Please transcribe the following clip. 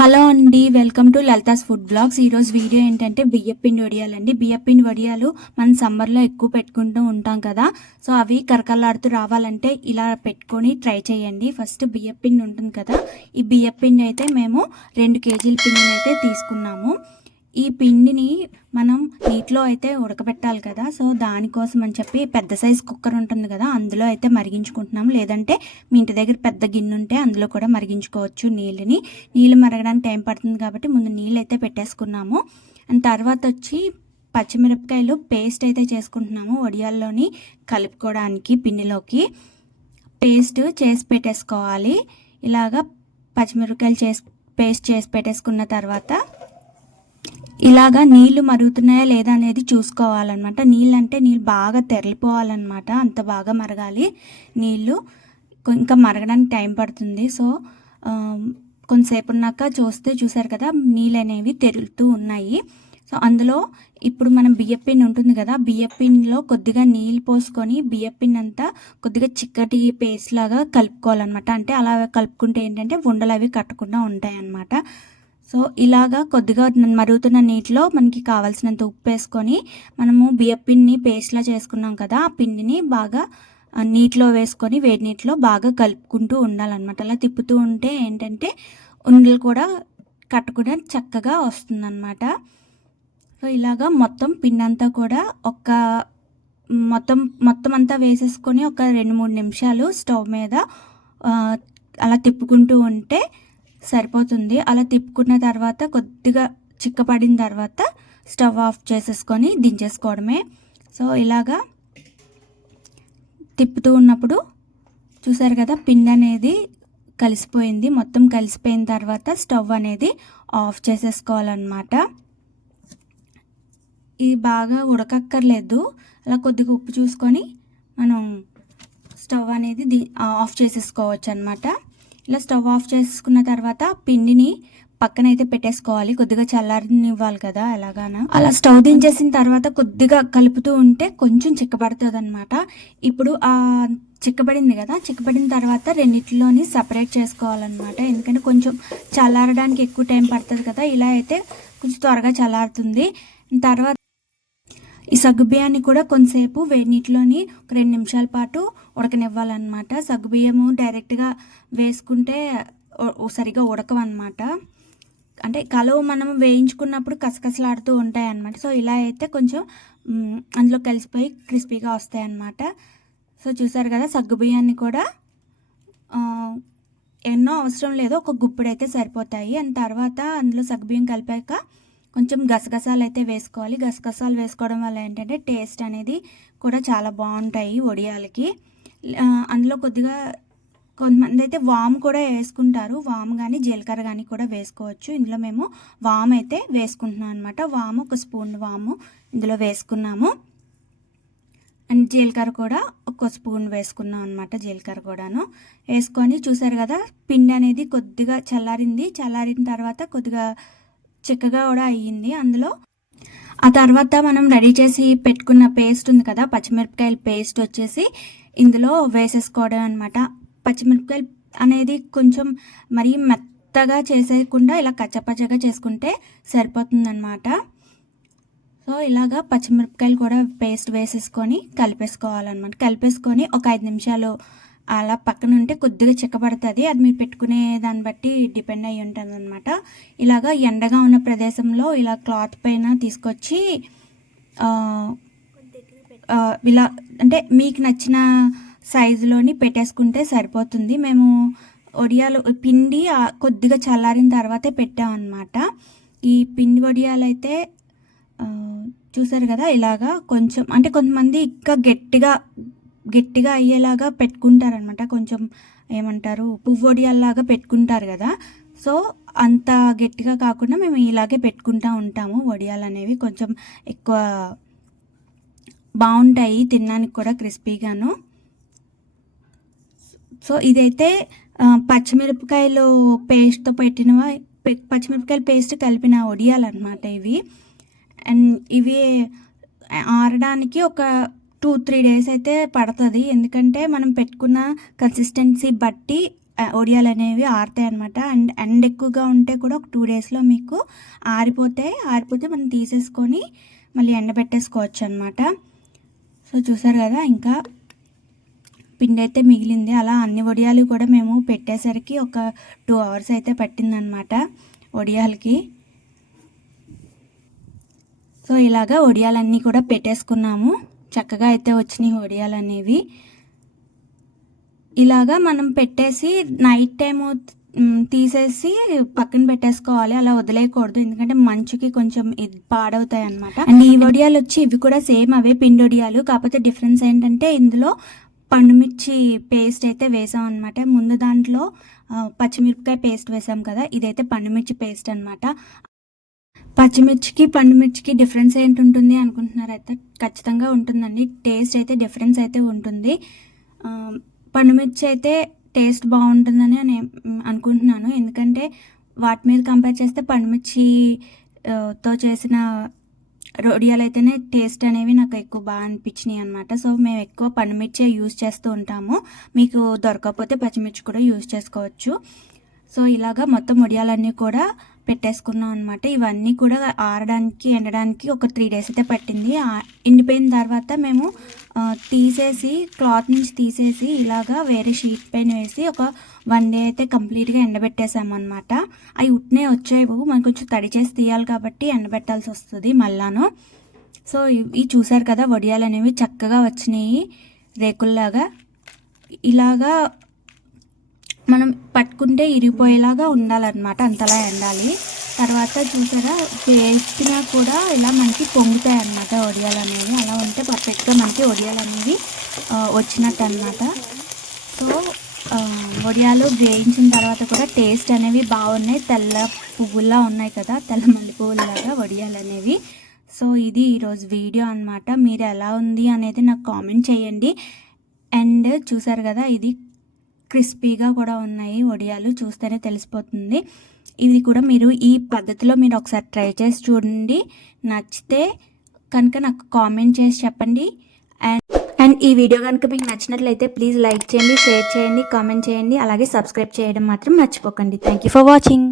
Hello అండి welcome to Lalitha's food blogs. ఈరోజు video ఏంటంటే బియ్యపిండి వడియాలండి. బియ్యపిండి వడియాలు మనం సమ్మర్లో ఎక్కువ పెట్టుకుంటూ ఉంటాం కదా. సో అవి కరకలాడుతూ రావాలంటే ఇలా పెట్టుకొని ట్రై చేయండి. ఫస్ట్ బియ్యపిండి ఉంటుంది కదా. ఈ బియ్యపిండి అయితే మేము రెండు కేజీల పిండిని అయితే తీసుకున్నాము. ఈ పిండిని మనం నీటిలో అయితే ఉడకబెట్టాలి కదా. సో దానికోసం అని చెప్పి పెద్ద సైజ్ కుక్కర్ ఉంటుంది కదా అందులో అయితే మరిగించుకుంటున్నాం. లేదంటే మీ ఇంటి దగ్గర పెద్ద గిన్నె ఉంటే అందులో కూడా మరిగించుకోవచ్చు నీళ్ళని. నీళ్ళు మరగడానికి టైం పడుతుంది కాబట్టి ముందు నీళ్ళు అయితే పెట్టేసుకున్నాము. అండ్ తర్వాత వచ్చి పచ్చిమిరపకాయలు పేస్ట్ అయితే చేసుకుంటున్నాము వడియాల్లోని కలుపుకోవడానికి పిండిలోకి. పేస్ట్ చేసి పెట్టేసుకోవాలి. ఇలాగా పచ్చిమిరపకాయలు చేసి పేస్ట్ చేసి పెట్టేసుకున్న తర్వాత ఇలాగా నీళ్ళు మరుగుతున్నాయా లేదా అనేది చూసుకోవాలన్నమాట. నీళ్ళు అంటే నీళ్ళు బాగా తెరలిపోవాలన్నమాట. అంత బాగా మరగాలి నీళ్ళు. ఇంకా మరగడానికి టైం పడుతుంది. సో కొంతసేపు ఉన్నాక చూస్తే చూసారు కదా నీళ్ళు అనేవి తెరులుతూ ఉన్నాయి. సో అందులో ఇప్పుడు మనం బియ్యపిన్ ఉంటుంది కదా బియ్యపిన్లో కొద్దిగా నీళ్ళు పోసుకొని బియ్యపిన్ అంతా కొద్దిగా చిక్కటి పేస్ట్ లాగా కలుపుకోవాలన్నమాట. అంటే అలా కలుపుకుంటే ఏంటంటే ఉండలు అవి కట్టకుండా ఉంటాయి అన్నమాట సో ఇలాగా కొద్దిగా మరుగుతున్న నీటిలో మనకి కావాల్సినంత ఉప్పు వేసుకొని మనము బియ్యపిండిని పేస్ట్లా చేసుకున్నాం కదా ఆ పిండిని బాగా నీటిలో వేసుకొని వేడి నీటిలో బాగా కలుపుకుంటూ ఉండాలన్నమాట. అలా తిప్పుతూ ఉంటే ఏంటంటే ఉండలు కూడా కట్టకుండా చక్కగా వస్తుందన్నమాట. సో ఇలాగా మొత్తం పిండి అంతా కూడా ఒక మొత్తం మొత్తం అంతా వేసేసుకొని ఒక రెండు మూడు నిమిషాలు స్టవ్ మీద అలా తిప్పుకుంటూ ఉంటే సరిపోతుంది. అలా తిప్పుకున్న తర్వాత కొద్దిగా చిక్కపడిన తర్వాత స్టవ్ ఆఫ్ చేసేసుకొని దించేసుకోవడమే. సో ఇలాగా తిప్పుతూ ఉన్నప్పుడు చూసారు కదా పిండి అనేది కలిసిపోయింది. మొత్తం కలిసిపోయిన తర్వాత స్టవ్ అనేది ఆఫ్ చేసేసుకోవాలన్నమాట. ఇది బాగా ఉడకక్కర్లేదు. అలా కొద్దిగా ఉప్పు చూసుకొని మనం స్టవ్ అనేది ఆఫ్ చేసేసుకోవచ్చు అనమాట ఇలా స్టవ్ ఆఫ్ చేసుకున్న తర్వాత పిండిని పక్కన అయితే పెట్టేసుకోవాలి. కొద్దిగా చల్లారనివ్వాలి కదా ఎలాగానా? అలా స్టవ్ దించేసిన తర్వాత కొద్దిగా కలుపుతూ ఉంటే కొంచెం చిక్కబడుతుంది అనమాట ఇప్పుడు ఆ చిక్కబడింది కదా చిక్కబడిన తర్వాత రెండిట్లోని సపరేట్ చేసుకోవాలన్నమాట. ఎందుకంటే కొంచెం చల్లారడానికి ఎక్కువ టైం పడుతుంది కదా ఇలా అయితే కొంచెం త్వరగా చల్లారుతుంది. తర్వాత ఈ సగ్గుబియ్యాన్ని కూడా కొంతసేపు వేడి నీటిలోని ఒక రెండు నిమిషాల పాటు ఉడకనివ్వాలన్నమాట. సగ్గుబియ్యము డైరెక్ట్గా వేసుకుంటే సరిగా ఉడకవన్నమాట. అంటే కలువ మనం వేయించుకున్నప్పుడు కసకసలాడుతూ ఉంటాయి అన్నమాట సో ఇలా అయితే కొంచెం అందులో కలిసిపోయి క్రిస్పీగా వస్తాయి అన్నమాట సో చూసారు కదా సగ్గుబియ్యాన్ని కూడా ఎన్నో అవసరం లేదు. ఒక గుప్పిడైతే సరిపోతాయి. అండ్ తర్వాత అందులో సగ్గుబియ్యం కలిపాక కొంచెం గసగసాలు అయితే వేసుకోవాలి. గసగసాలు వేసుకోవడం వల్ల ఏంటంటే టేస్ట్ అనేది కూడా చాలా బాగుంటాయి వడియాలకి అందులో కొద్దిగా కొంతమంది అయితే వామ్ కూడా వేసుకుంటారు. వామ్ కానీ జీలకర్ర కానీ కూడా వేసుకోవచ్చు. ఇందులో మేము వామ్ అయితే వేసుకుంటున్నాం అనమాట వాము ఒక స్పూన్ వాము ఇందులో వేసుకున్నాము. అండ్ జీలకర్ర కూడా ఒక స్పూన్ వేసుకున్నాం అనమాట జీలకర్ర కూడాను. వేసుకొని చూసారు కదా పిండి అనేది కొద్దిగా చల్లారింది. చల్లారిన తర్వాత కొద్దిగా చిక్కగా కూడా అయ్యింది. అందులో ఆ తర్వాత మనం రెడీ చేసి పెట్టుకున్న పేస్ట్ ఉంది కదా పచ్చిమిరపకాయల పేస్ట్ వచ్చేసి ఇందులో వేసేసుకోవడం అనమాట పచ్చిమిరపకాయలు అనేది కొంచెం మరీ మెత్తగా చేసేయకుండా ఇలా కచ్చపచ్చగా చేసుకుంటే సరిపోతుందన్నమాట. సో ఇలాగా పచ్చిమిరపకాయలు కూడా పేస్ట్ వేసేసుకొని కలిపేసుకోవాలన్నమాట. కలిపేసుకొని ఒక ఐదు నిమిషాలు అలా పక్కన ఉంటే కొద్దిగా చిక్కబడుతుంది. అది మీరు పెట్టుకునే దాన్ని బట్టి డిపెండ్ అయి ఉంటుంది అనమాట ఇలాగా ఎండగా ఉన్న ప్రదేశంలో ఇలా క్లాత్ పైన తీసుకొచ్చి ఇలా అంటే మీకు నచ్చిన సైజులోని పెట్టేసుకుంటే సరిపోతుంది. మేము వడియాలు పిండి కొద్దిగా చల్లారిన తర్వాతే పెట్టామన్నమాట. ఈ పిండి వడియాలు అయితే చూసారు కదా ఇలాగా కొంచెం అంటే కొంతమంది ఇంకా గట్టిగా గట్టిగా అయ్యేలాగా పెట్టుకుంటారనమాట కొంచెం ఏమంటారు పువ్వొడియాల్లాగా పెట్టుకుంటారు కదా. సో అంత గట్టిగా కాకుండా మేము ఇలాగే పెట్టుకుంటా ఉంటాము. వడియాలు అనేవి కొంచెం ఎక్కువ బాగుంటాయి తినడానికి కూడా క్రిస్పీగాను. సో ఇదైతే పచ్చిమిరపకాయలు పేస్ట్తో పెట్టిన పచ్చిమిరపకాయల పేస్ట్ కలిపిన వడియాలన్నమాట ఇవి. అండ్ ఇవి ఆరడానికి ఒక టూ త్రీ డేస్ అయితే పడుతుంది. ఎందుకంటే మనం పెట్టుకున్న కన్సిస్టెన్సీ బట్టి ఒడియాలు అనేవి ఆరుతాయి అనమాట అండ్ ఎండ్ ఎక్కువగా ఉంటే కూడా ఒక టూ డేస్లో మీకు ఆరిపోతాయి. ఆరిపోతే మనం తీసేసుకొని మళ్ళీ ఎండబెట్టేసుకోవచ్చు అనమాట సో చూసారు కదా ఇంకా పిండి అయితే మిగిలింది. అలా అన్ని వడియాలు కూడా మేము పెట్టేసరికి ఒక టూ అవర్స్ అయితే పట్టిందనమాట వడియాలకి సో ఇలాగా వడియాలన్నీ కూడా పెట్టేసుకున్నాము. చక్కగా అయితే వచ్చినాయి వడియాలు అనేవి. ఇలాగా మనం పెట్టేసి నైట్ టైము తీసేసి పక్కన పెట్టేసుకోవాలి. అలా వదిలేయకూడదు. ఎందుకంటే మంచుకి కొంచెం ఇది పాడవుతాయి అనమాట అండ్ ఈ వడియాలు వచ్చి ఇవి కూడా సేమ్ అవే పిండి వడియాలు. కాకపోతే డిఫరెన్స్ ఏంటంటే ఇందులో పండుమిర్చి పేస్ట్ అయితే వేసాం అనమాట ముందు దాంట్లో పచ్చిమిరపకాయ పేస్ట్ వేసాం కదా. ఇదైతే పండుమిర్చి పేస్ట్ అనమాట పచ్చిమిర్చికి పండుమిర్చికి డిఫరెన్స్ ఏంటి ఉంటుంది అనుకుంటున్నారు అయితే ఖచ్చితంగా ఉంటుందండి. టేస్ట్ అయితే డిఫరెన్స్ అయితే ఉంటుంది. పండుమిర్చి అయితే టేస్ట్ బాగుంటుందని నేను అనుకుంటున్నాను. ఎందుకంటే వాటి మీద కంపేర్ చేస్తే పండుమిర్చితో తో చేసిన రొడియాలు అయితేనే టేస్ట్ అనేవి నాకు ఎక్కువ బాగా అనిపించినాయి అనమాట సో మేము ఎక్కువ పండుమిర్చే యూజ్ చేస్తూ ఉంటాము. మీకు దొరకకపోతే పచ్చిమిర్చి కూడా యూజ్ చేసుకోవచ్చు. సో ఇలాగా మొత్తం వడియాలన్నీ కూడా పెట్టేసుకున్నాం అనమాట ఇవన్నీ కూడా ఆరడానికి ఎండడానికి ఒక త్రీ డేస్ అయితే పట్టింది. ఆ- ఎండిపోయిన తర్వాత మేము తీసేసి క్లాత్ నుంచి తీసేసి ఇలాగా వేరే షీట్ పైన వేసి ఒక వన్ డే అయితే కంప్లీట్గా ఎండబెట్టేసాము అనమాట అవి ఉట్నే వచ్చేవి. మనం కొంచెం తడి చేసి తీయాలి కాబట్టి ఎండబెట్టాల్సి వస్తుంది మళ్ళాను. సో ఇవి చూసారు కదా వడియాలు అనేవి చక్కగా వచ్చినాయి. రేకుల్లాగా. ఇలాగా మనం పట్టుకుంటే ఇరిగిపోయేలాగా ఉండాలన్నమాట అంతలా ఎండాలి. తర్వాత చూసారా వేసినా కూడా ఇలా మనకి పొంగుతాయి అన్నమాట ఒడియాలు అనేవి అలా ఉంటే పర్ఫెక్ట్గా మనకి ఒడియాలు అనేవి వచ్చినట్టు అనమాట సో వడియాలు వేయించిన తర్వాత కూడా టేస్ట్ అనేవి బాగున్నాయి. తెల్ల పువ్వులా ఉన్నాయి కదా తెల్ల మల్లి పువ్వులాగా వడియాలు అనేవి సో ఇది ఈరోజు వీడియో అన్నమాట. మీరు ఎలా ఉంది అనేది నాకు కామెంట్ చేయండి. అండ్ చూసారు కదా ఇది క్రిస్పీగా కూడా ఉన్నాయి వడియాలు చూస్తేనే తెలిసిపోతుంది. ఇది కూడా మీరు ఈ పద్ధతిలో మీరు ఒకసారి ట్రై చేసి చూడండి. నచ్చితే కనుక నాకు కామెంట్ చేసి చెప్పండి. అండ్ అండ్ ఈ వీడియో కనుక మీకు నచ్చినట్లయితే ప్లీజ్ లైక్ చేయండి షేర్ చేయండి కామెంట్ చేయండి. అలాగే సబ్స్క్రైబ్ చేయడం మాత్రం మర్చిపోకండి. Thank you for watching.